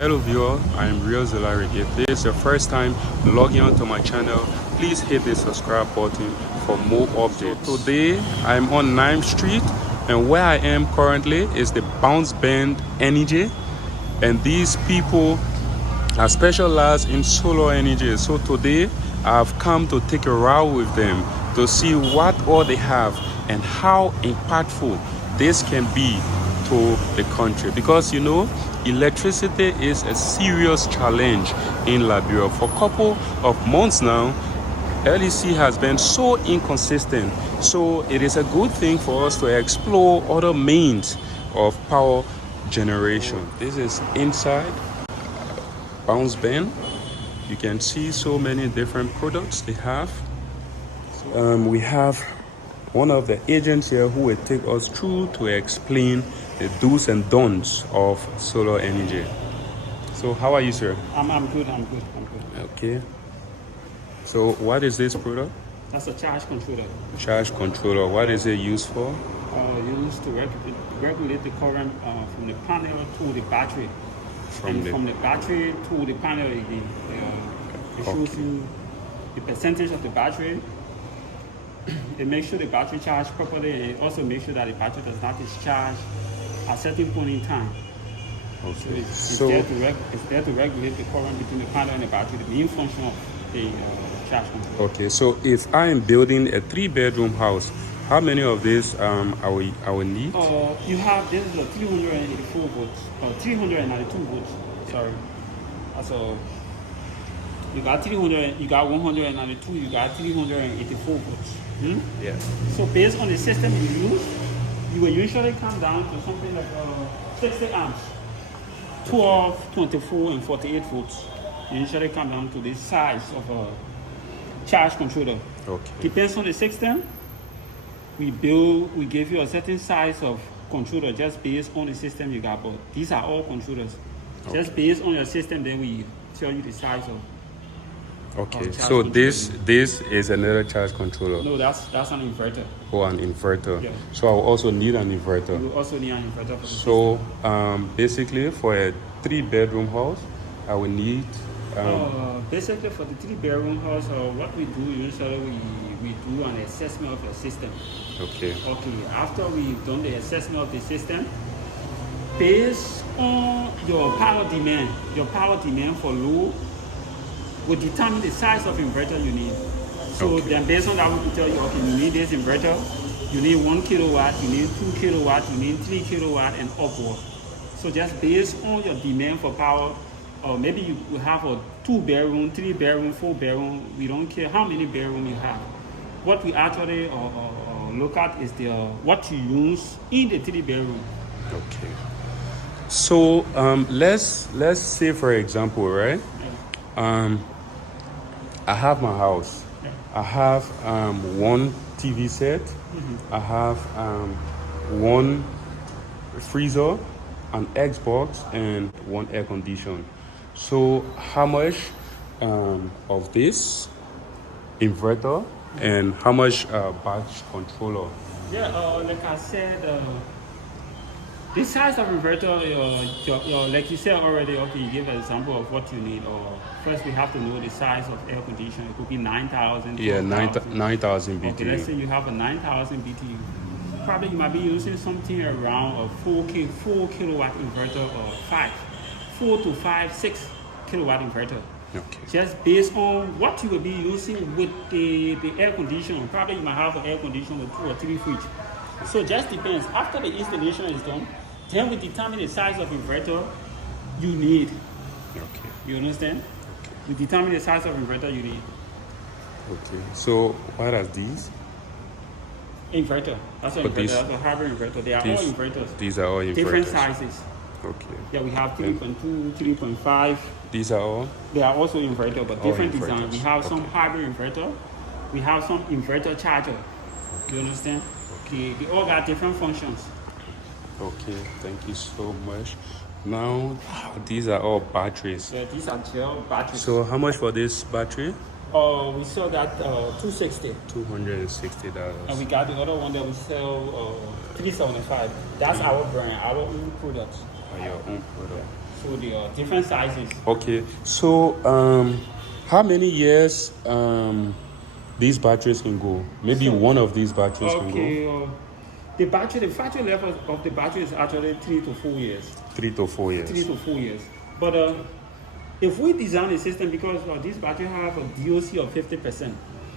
Hello viewer, I am real Zolaric. If this is your first time logging onto my channel, please hit the subscribe button for more updates. So today I'm on 9th Street, and where I am currently is the Bounce Band Energy, and these people are specialized in solar energy. So today I've come to take a ride with them to see what all they have and how impactful this can be to the country, because electricity is a serious challenge in Liberia. For a couple of months now, LEC has been so inconsistent, so it is a good thing for us to explore other means of power generation. This is inside Bounce Band. You can see so many different products they have. We have one of the agents here who will take us through to explain the do's and don'ts of solar energy. So how are you, sir? I'm good. Okay. So what is this product? That's a charge controller. Charge controller. What is it used for? Used to regulate the current from the panel to the battery. From the battery to the panel again. It shows you the percentage of the battery. It makes sure the battery charges properly, and it also makes sure that the battery does not discharge at a certain point in time. Okay. So it's there to regulate the current between the panel and the battery, the main function of the charge controller. Okay, so if I am building a 3-bedroom house, how many of these I will need? You have, this is a 384 volts, or 392 volts, sorry. So you got 300, you got 192, you got 384 volts. Yeah. So based on the system you use, you will usually come down to something like 60 amps, 12, 24, and 48 volts. You usually come down to this size of a charge controller. Okay. Depends on the system. We give you a certain size of controller just based on the system you got. But these are all controllers. Okay. Just based on your system, then we tell you the size of. Okay, so this is another charge controller. No, that's an inverter. Oh, an inverter. Yeah. So I will also need an inverter. You will also need an inverter for the So basically for a 3-bedroom house, I will need. Basically for the 3-bedroom house, what we do usually we do an assessment of your system. Okay. Okay. After we've done the assessment of the system, based on your power demand for load will determine the size of inverter you need. So then based on that, we can tell you, okay, you need this inverter, you need 1 kilowatt, you need 2 kilowatt, you need 3 kilowatt and upward. So just based on your demand for power, or maybe you will have a 2-bedroom, 3-bedroom, 4-bedroom, we don't care how many bedroom you have. What we actually look at is what you use in the 3-bedroom. Okay. So let's say, for example, right? I have my house. Yeah. I have one TV set. I have one freezer, an Xbox, and one air conditioner. So how much of this inverter and how much batch controller? Yeah, like I said, the size of inverter, like you said already, okay, you give an example of what you need. Or first we have to know the size of air conditioner. It could be 9,000. Yeah, 9,000 BTU. Okay, let's say you have a 9,000 BTU. Probably you might be using something around a 4 kilowatt inverter, or 4 to 5, 6 kilowatt inverter. Okay. Just based on what you will be using with the air conditioner. Probably you might have an air conditioner with 2 or 3 fridge. So just depends. After the installation is done, then we determine the size of inverter you need. Okay. You understand? Okay. We determine the size of inverter you need. Okay. So what are these? Inverter. That's an inverter. That's a hybrid inverter. They are all inverters. These are all inverters. Different sizes. Okay. Yeah, we have 3.2, 3.5. These are all? They are also inverter, but different inverters. design. We have some hybrid inverter. We have some inverter charger. You understand? They all got different functions. Okay, thank you so much. Now, these are all batteries. Yeah, these are gel batteries. So how much for this battery? We sell that $260. $260. And we got the other one that we sell $375. That's our brand, our own product. Your own product. So they are different sizes. Okay, so how many years these batteries can go? Maybe one of these batteries can go. Okay, the factory level of the battery is actually 3 to 4 years. 3 to 4 years. 3 to 4 years. But if we design a system, because this battery have a DOC of 50%,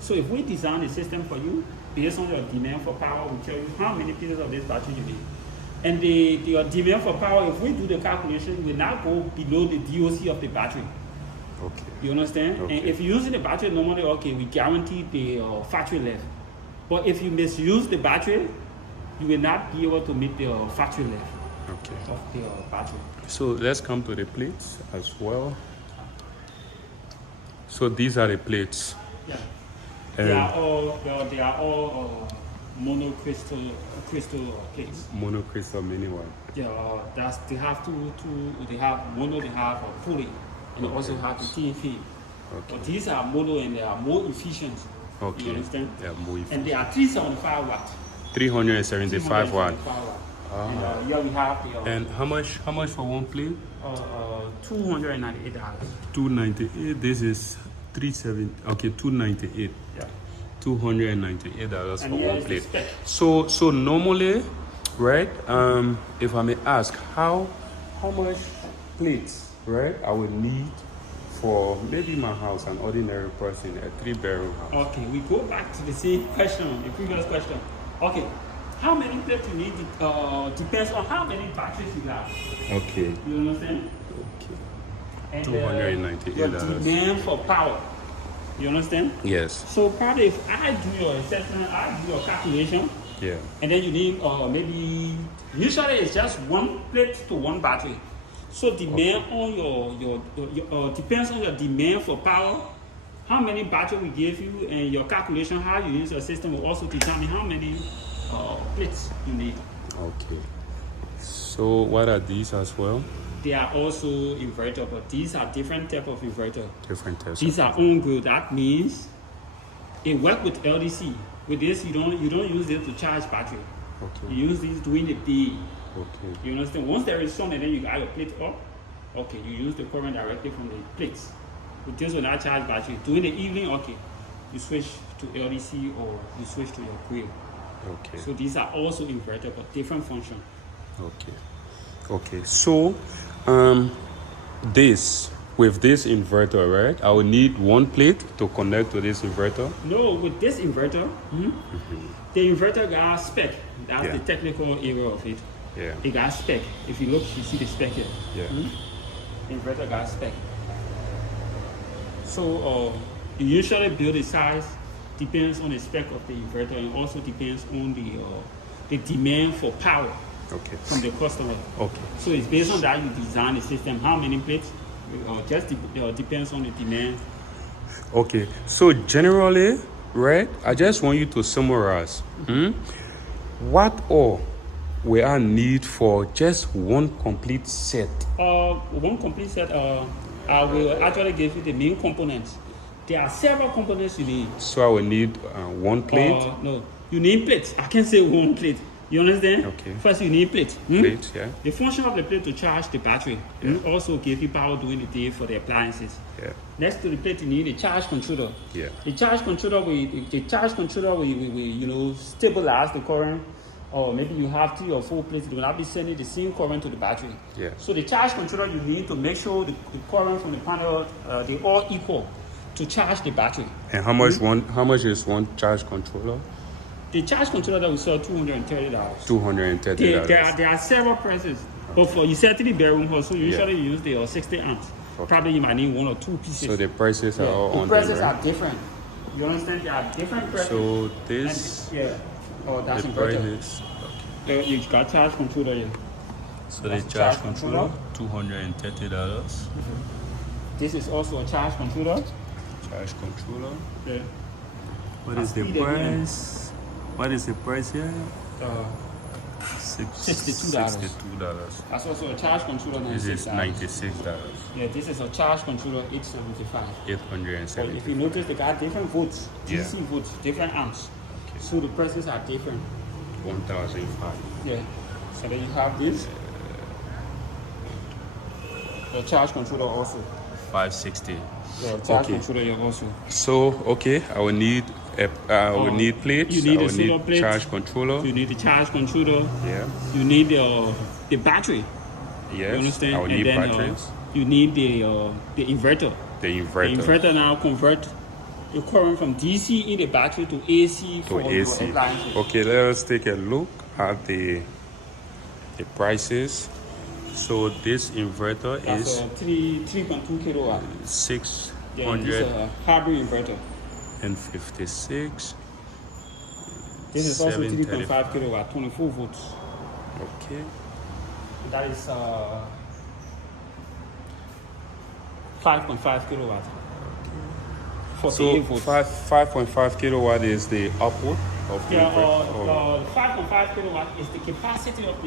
so if we design a system for you, based on your demand for power, we tell you how many pieces of this battery you need. And your demand for power, if we do the calculation, will not go below the DOC of the battery. Okay. You understand? Okay. And if you're using the battery normally, okay, we guarantee the factory life. But if you misuse the battery, you will not be able to meet the factory life of the battery. So let's come to the plates as well. So these are the plates. Yeah. They are all monocrystal plates. Monocrystal mini one. Yeah, they have two. They have mono. They have a poly, and they also have the TFA. Okay. But these are mono and they are more efficient. Okay. You understand? They are more efficient. And they are 375 watt. 375 watt. And here we have the. And how much for one plate? $298. 298. This is 37. Okay, 298. Yeah. $298 for here one is the plate. spec. So normally, right? If I may ask, how much plates, right? I would need for maybe my house, an ordinary person, a 3-bedroom house. Okay, we go back to the same question, the previous question. Okay, how many plates you need depends on how many batteries you have. Okay. You understand? Okay. And $298. your demand for power. You understand? Yes. So probably if I do your assessment, I do your calculation, Yeah. and then you need maybe usually it's just one plate to one battery. So demand on your depends on your demand for power, how many battery we give you, and your calculation how you use your system will also determine how many plates you need. Okay. So what are these as well? They are also inverter, but these are different type of inverter. Different types. These are on grid. That means it work with LDC. With this, you don't use it to charge battery. Okay. You use these during the day. Okay. You understand? Once there is sun and then you got your plate up, okay, you use the current directly from the plates. With this will not charge battery. During the evening, okay, you switch to LDC or you switch to your grid. Okay. So these are also inverter, but different function. Okay. Okay. So, with this inverter, right? I will need one plate to connect to this inverter. No, with this inverter, the inverter got spec. That's Yeah. the technical area of it. Yeah. It got spec. If you look, you see the spec here. Yeah. The inverter got spec. So you usually build the size depends on the spec of the inverter and also depends on the demand for power Okay. from the customer. Okay. So it's based on that you design the system. How many plates? Depends on the demand. Okay. So generally, right? I just want you to summarize. What all will I need for just one complete set? One complete set. I will actually give you the main components. There are several components you need. So I will need one plate. No, you need plates. I can't say one plate. You understand? Okay. First, you need plates. Plate, yeah. The function of the plate to charge the battery. Yeah. Also give you power during the day for the appliances. Yeah. Next to the plate, you need a charge controller. Yeah. The charge controller will stabilize the current. Or maybe you have 3 or 4 plates, it will not be sending the same current to the battery. Yeah. So the charge controller, you need to make sure the current from the panel, they all equal to charge the battery. And how much is one charge controller? The charge controller that we sell $230. $230. There are several prices. But for you said 3-bedroom house, so usually you use the 60 amps. Okay. Probably you might need 1 or 2 pieces. So the prices are all the on prices there, are right? different. You understand? There are different prices. So this, that's the inverter. price is, You got charge controller here. so the That's charge charge controller, controller. $230. This is also a charge controller. Charge controller. Yeah. What is the Speed again. price? What is the price here? $62. $62. That's also a charge controller. This is $96. $96. Yeah, this is a charge controller, $875. But if $870. you notice, they got different volts, Yeah. DC volts, different amps. Okay. So the prices are different. 1,005. Yeah. So then you have this. The charge controller also. 560. The charge Okay. controller here also. So okay, I will need plates. You need I will a solar need plate. charge controller. You need the charge controller. Yeah. You need the battery. Yes. You understand? I will need batteries. You need the inverter. The The inverter. inverter now convert the current from DC in the battery to AC To for AC. your appliances. Okay, let us take a look at the prices. So this inverter That's is a 3.2 kilowatt. Yeah, this is 656. a hybrid inverter. This is also 3.5 kilowatt, 24 volts. Okay. That is 5.5 kilowatt. 48 So volts. 5.5 kilowatt is the output of the Yeah, inverter. 5.5 kilowatt is the capacity of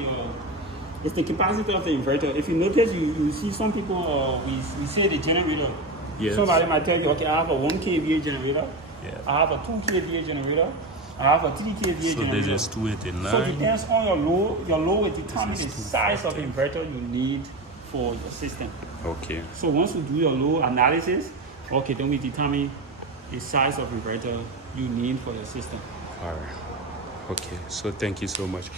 the inverter. If you notice, you see some people, we say the generator. Yes. Somebody might tell you, okay, I have a 1 kVA generator. Yeah. I have a 2 kVA generator. I have a 3 kVA So generator. this is 289. So it depends on your load. Your load will determine This the is size of inverter you need for your system. Okay. So once you do your load analysis, okay, then we determine the size of inverter you need for your system. All right. Okay. So thank you so much.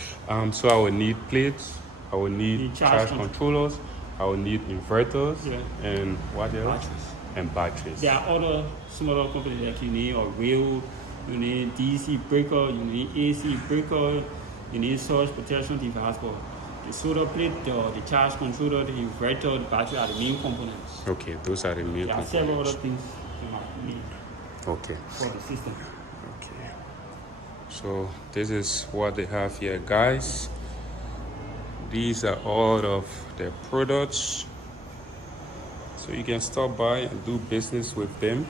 So I will need plates. I will need charge controllers. I will need inverters. Yeah. And what else? Batteries. And batteries. There are other smaller companies like you need a rail, you need DC breaker, you need AC breaker, you need surge protection device. But the solar plate, the charge controller, the inverter, the battery are the main components. Okay, those are the main There are components. several other things you might need Okay. for the system. Okay. So this is what they have here, guys. These are all of their products. So you can stop by and do business with them.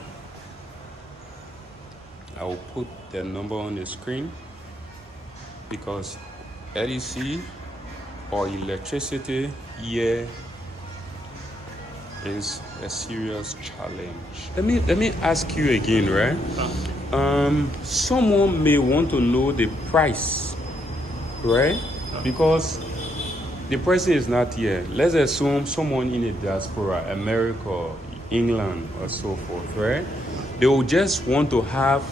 I will put their number on the screen because EDC or electricity here is a serious challenge. Let me ask you again, right? Someone may want to know the price, right? Because the person is not here. Let's assume someone in the diaspora, America, England, or so forth, right? They will just want to have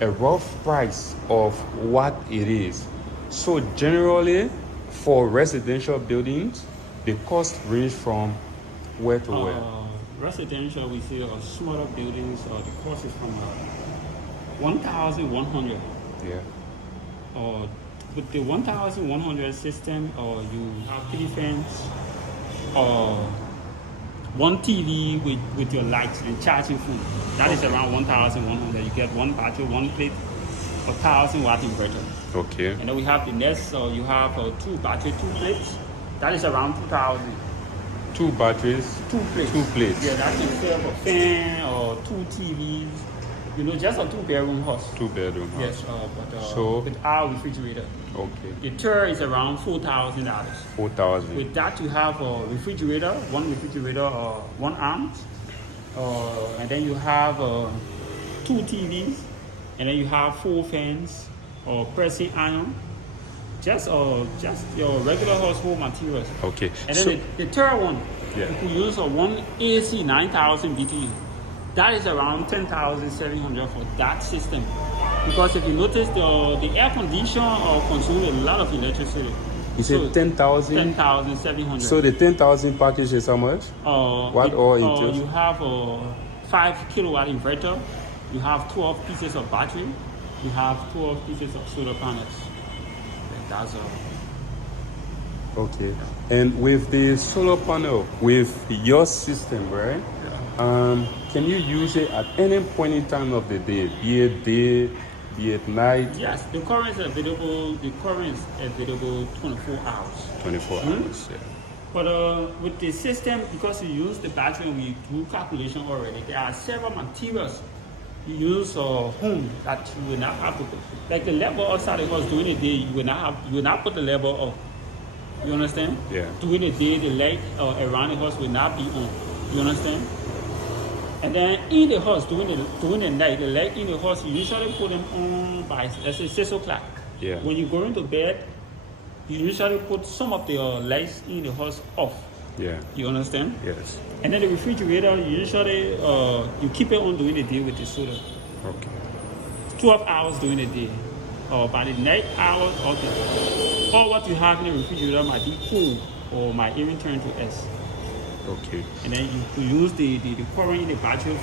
a rough price of what it is. So generally, for residential buildings, the cost range from where to where? Residential, we see smaller buildings, the cost is from 1,100. Yeah. With the 1,100 system, you have 3 fans, one TV with your lights and charging food. That is around 1,100. You get one battery, one plate, 1,000-watt inverter. Okay. And then we have the next, you have 2 battery, 2 plates. That is around 2,000. 2 batteries, 2 plates. 2 plates. Yeah, that can serve a fan or 2 TVs. You know, just a 2-bedroom house. 2-bedroom house. Yes, but So- with our refrigerator. Okay. The tour is around $4,000. 4,000. With that, you have a refrigerator, one arm, and then you have 2 TVs, and then you have 4 fans or pressing iron. Just your regular household materials. Okay. And then the third one, Yeah. you could use one AC 9,000 BTU. That is around 10,700 for that system. Because if you notice, the air conditioner consumes a lot of electricity. You said 10,000? 10,700. So the 10,000 package is how much? What all entails? You have a 5 kilowatt inverter. You have 12 pieces of battery. You have 12 pieces of solar panels. And that's all. Okay. And with the solar panel, with your system, right? Can you use it at any point in time of the day, be it day, be it night? Yes, the current is available. The current is available 24 hours. 24 hours, yeah. But with the system, because you use the battery and we do calculation already, there are several materials you use home that you will not have to put. Like the level outside the house during the day, you will not put the level up. You understand? Yeah. During the day, the light around the house will not be on. You understand? And then in the house, during the night, the light in the house, you usually put them on by, let's say, 6 o'clock. Yeah. When you go into bed, you usually put some of the lights in the house off. Yeah. You understand? Yes. And then the refrigerator, usually you keep it on during the day with the soda. Okay. 12 hours during the day. Or by the night hours, okay. All what you have in the refrigerator might be cool or might even turn to ice. Okay. And then you could use the current in the battery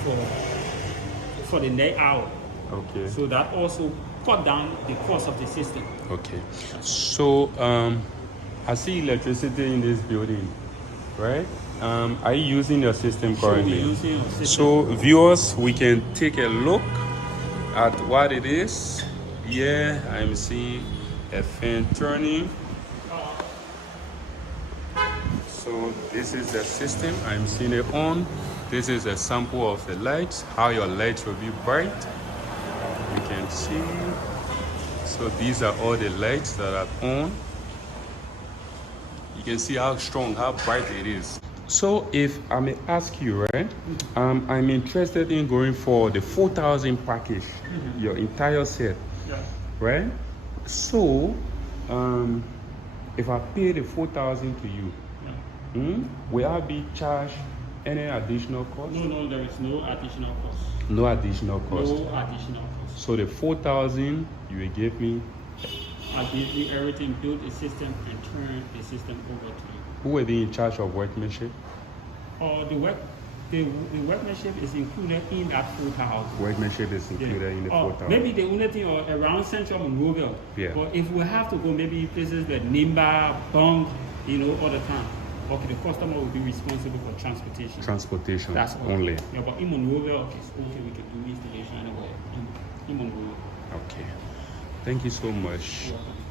for the night hour. Okay. So that also cut down the cost of the system. Okay. So I see electricity in this building, right? Are you using your system currently? Sure, we're using our system. So viewers, we can take a look at what it is. Yeah, I'm seeing a fan turning. So this is the system. I'm seeing it on. This is a sample of the lights, how your lights will be bright. You can see. So these are all the lights that are on. You can see how strong, how bright it is. So if I may ask you, right, I'm interested in going for the 4,000 package, your entire set, Yeah. right? So if I pay the 4,000 to you, will I be charged any additional cost? No, there is no additional cost. No additional cost. No additional cost. So the 4,000 you will give me. I give you everything, build a system, and turn the system over to you. Who will be in charge of workmanship? The workmanship is included in that 4,000. Workmanship is included in the 4,000. Maybe the only thing around Central Monrovia. Yeah. But if we have to go maybe places like Nimba, Bong, all the time, okay, the customer will be responsible for transportation. Transportation. That's all. Only. Yeah, but in Monrovia, okay, it's okay, we can do installation anywhere in Monrovia. Okay. Thank you so much. You're welcome.